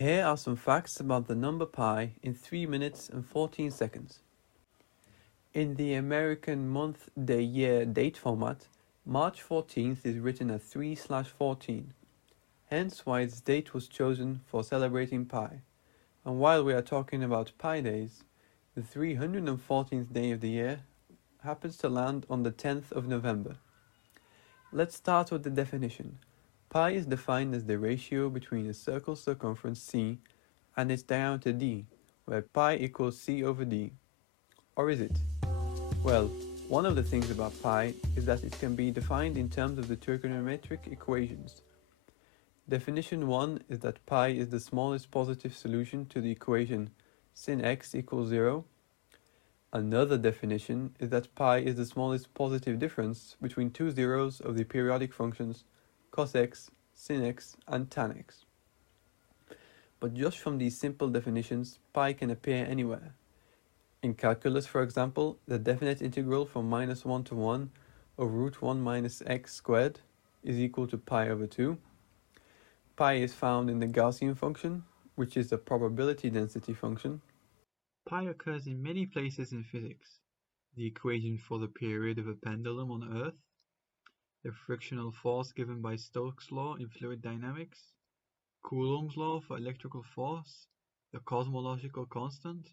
Here are some facts about the number pi in 3 minutes and 14 seconds. In the American month, day, year, date format, March 14th is written as 3/14, hence why its date was chosen for celebrating pi. And while we are talking about pi days, the 314th day of the year happens to land on the 10th of November. Let's start with the definition. Pi is defined as the ratio between a circle's circumference c and its diameter d, where pi equals c over d. Or is it? Well, one of the things about pi is that it can be defined in terms of the trigonometric equations. Definition 1 is that pi is the smallest positive solution to the equation sin x equals 0. Another definition is that pi is the smallest positive difference between two zeros of the periodic functions cos x, sin x, and tan x. But just from these simple definitions, pi can appear anywhere. In calculus, for example, the definite integral from -1 to 1 of root 1 minus x squared is equal to pi over 2. Pi is found in the Gaussian function, which is the probability density function. Pi occurs in many places in physics. The equation for the period of a pendulum on Earth, the frictional force given by Stokes' law in fluid dynamics, Coulomb's law for electrical force, the cosmological constant,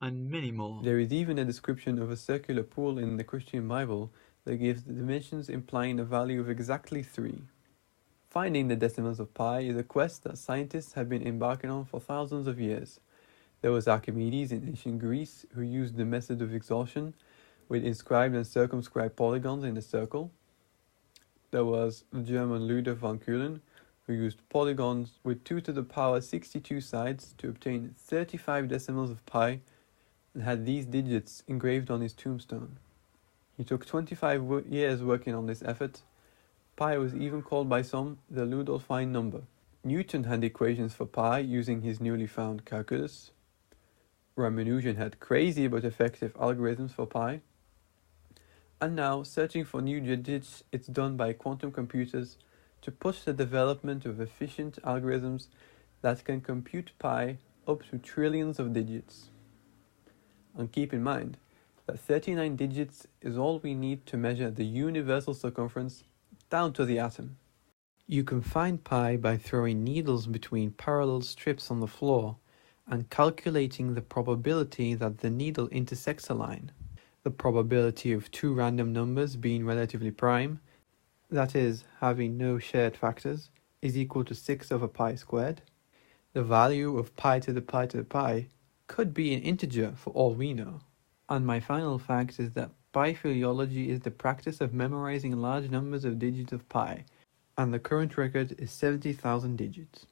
and many more. There is even a description of a circular pool in the Christian Bible that gives the dimensions implying a value of exactly 3. Finding the decimals of pi is a quest that scientists have been embarking on for thousands of years. There was Archimedes in ancient Greece who used the method of exhaustion with inscribed and circumscribed polygons in a circle. There was the German Ludwig von Ceulen who used polygons with 2 to the power 62 sides to obtain 35 decimals of pi and had these digits engraved on his tombstone. He took 25 years working on this effort. Pi was even called by some the Ludolphine number. Newton had equations for pi using his newly found calculus. Ramanujan had crazy but effective algorithms for pi. And now, searching for new digits, it's done by quantum computers to push the development of efficient algorithms that can compute pi up to trillions of digits. And keep in mind that 39 digits is all we need to measure the universal circumference down to the atom. You can find pi by throwing needles between parallel strips on the floor and calculating the probability that the needle intersects a line. The probability of two random numbers being relatively prime, that is, having no shared factors, is equal to 6 over pi squared. The value of pi to the pi to the pi could be an integer for all we know. And my final fact is that pi philology is the practice of memorizing large numbers of digits of pi, and the current record is 70,000 digits.